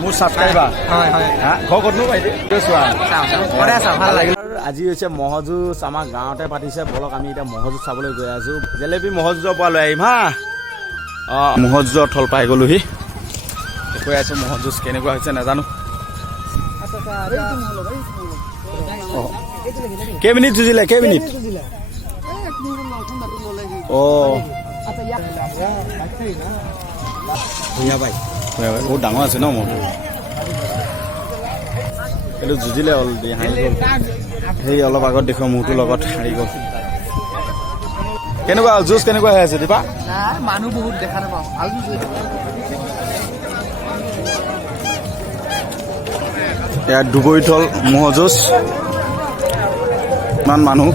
মোৰ ছাবস্ক্ৰাইবাৰ হয় হয় ঘৰ ক'তনো পাইছে চোৱা সদায় চাওঁ ভাল লাগিল। আজি হৈছে ম'হ যুঁজ আমাৰ গাঁৱতে পাতিছে বলক আমি এতিয়া ম'হ যুঁজ চাবলৈ গৈ আছোঁ জেলেপি ম'হ যুঁজৰ পৰা লৈ আহিম হা ম'হ যুঁজৰ থল পাই গ'লোহি কৈ আছোঁ ম'হ যুঁজ কেনেকুৱা হৈছে নাজানো কেইমিনিট যুঁজিলে কেইমিনিট ভূঞা বাই বহুত ডাঙৰ আছে ন ম'হটো এইটো যুঁজিলে অলৰেডি হাৰি গ'ল সেই অলপ আগত দেখুৱা ম'হটোৰ লগত হাৰি গ'ল কেনেকুৱা যুঁজ কেনেকুৱা হৈ আছে দীপা মানুহ বহুত দেখা নাপাওঁ ভাল যুঁজ ইয়াত দুবৰিথল ম'হ যুঁজ ইমান মানুহ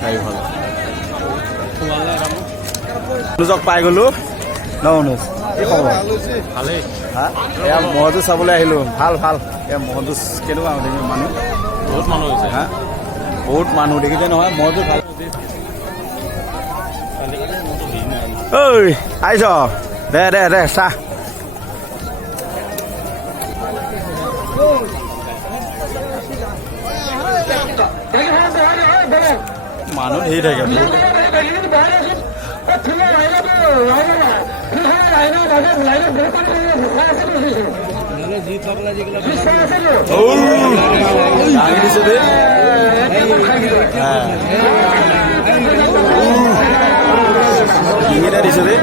খাই ভাল অনুজক পাই গ'লো ন অনুজ কি খবৰ ভালেই হা এয়া ম'হ যুঁজ চাবলৈ আহিলোঁ ভাল ভাল এয়া ম'হ যুঁজ কেনেকুৱা মানুহ বহুত মানুহ হৈছে হা বহুত মানুহ দেখিছে নহয় ম'হ যুঁজ ভাল ঐ আহিছ দে দে দে চাহ মানুহ ধেৰ থাকে দাঙি দিছে দেই ডিঙিটা দিছে দেই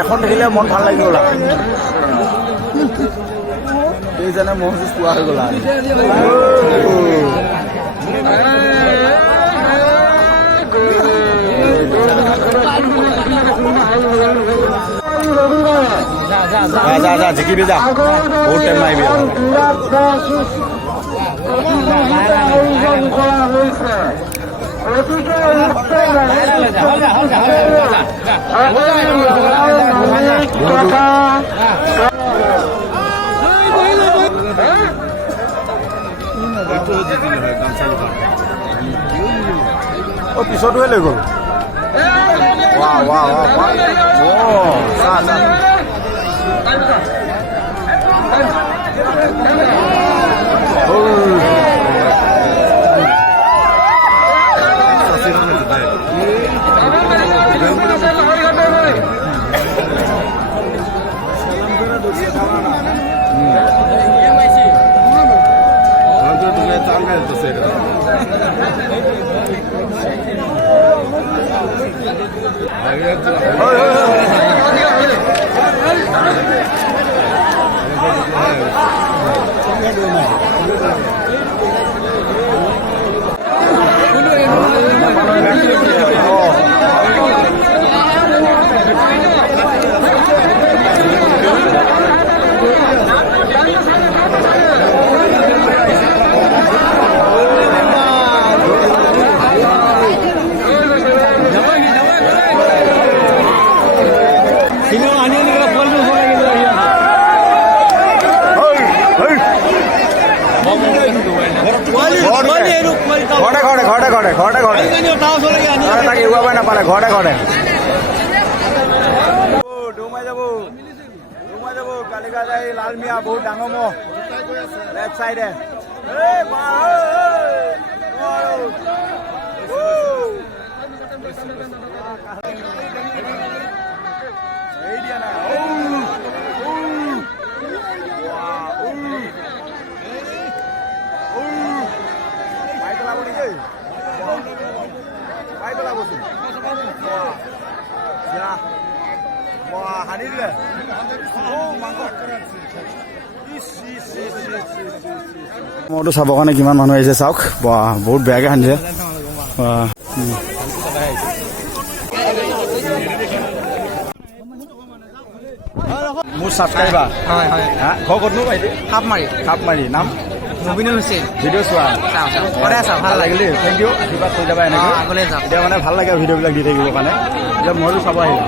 এখন দেখিলে মন ভাল লাগি গ'ল এইজনে ম'হ যুঁজ পোৱা হৈ গ'ল যা যা জিকিবি যা বহুত টাইম মাৰিবি পিছতোহে লৈ গ'ল নাপালে ঘৰতে ঘৰতে ডুমাই যাব কালিকা যাই লালমিয়া বহুত ডাঙৰ ম'হ লেফ্ট চাইডে মইতো চাবৰ কাৰণে কিমান মানুহ আহিছে চাওক বহুত বেয়াকে সানিছে মোৰ মোৰ ছাবস্ক্ৰাইবাৰ হয় হয় হা ঘৰ ক'তনো পাইছে খাপ মাৰি নাম মুবিনুল হুছেইন ভিডিঅ' চোৱা সদায় চাওঁ ভাল লাগিল দেই থেংক ইউ আশীৰ্বাদ কৰি যাবা এনেকৈ আগলৈ যাওক এতিয়া মানে ভাল লাগে ভিডিঅ'বিলাক দি থাকিবৰ কাৰণে এতিয়া মইতো চাব আহিলোঁ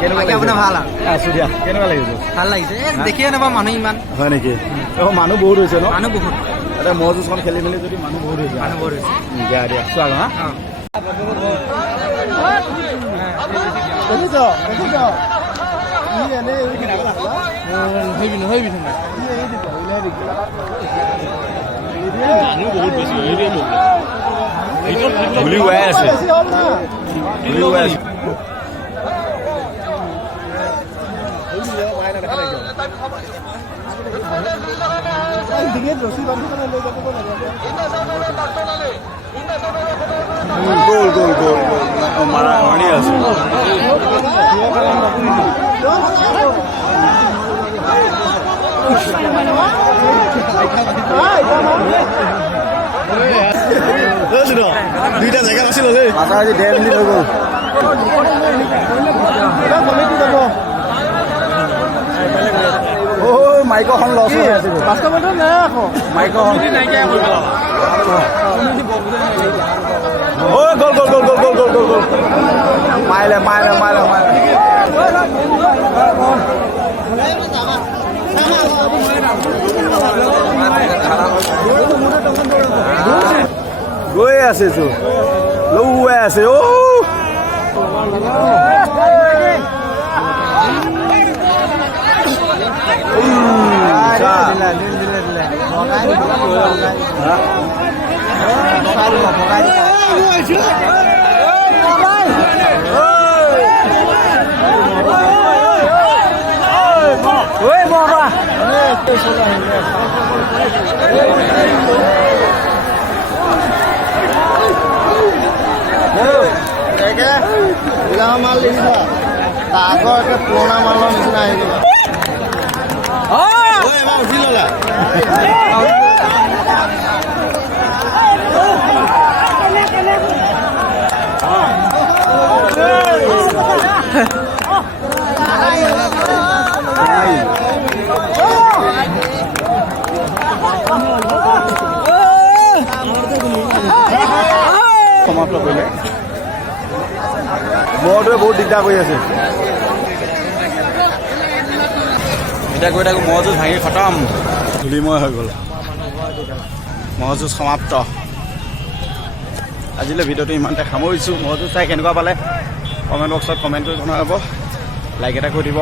কেনেকুৱা বাকী আপোনাৰ ভাল আৰু আছোঁ দিয়া কেনেকুৱা লাগিছে ভাল লাগিছে দেখিয়ে নাপাওঁ মানুহ ইমান হয় নেকি অঁ মানুহ বহুত হৈছে ন মানুহ বহুত এতিয়া ম'হ যুঁজখন খেলি মেলি যদি মানুহ বহুত হৈছে দিয়া দিয়া চোৱা হা গুলি ওলাই আছে গুলি ওলাই আছে গোল গোল গোল মাৰা মাৰি আছে দুইটা জেগা আছিল মাথা আজি 1.5 মিনিট হৈ গ'ল মাইকখন লছ হৈ আছে মাইকখন ঐ গ'ল গ'ল গ'ল গ'ল গ'ল গ'ল গ'ল গ'ল মাইলে মাইলে মাইলে মাইলে গৈ আছে তো লৌৱাই আছে অ মাল দেখিছা আগৰ একে পুৰণা মালৰ নিচিনা আহি গ'ল উঠি ল'লা সমাপ্ত কৰিলে মহটোৱে বহুত দিগদাৰ কৰি আছে এতিয়া গৈ থাকোঁ মহ যুঁজ ভাঙি খতম ধূলিময় হৈ গ'ল মহ যুঁজ সমাপ্ত আজিলৈ ভিডিঅ'টো ইমানতে সামৰিছোঁ মহ যুঁজ চাই কেনেকুৱা পালে কমেণ্ট বক্সত কমেণ্ট কৰি জনাব লাইক এটা কৰি দিব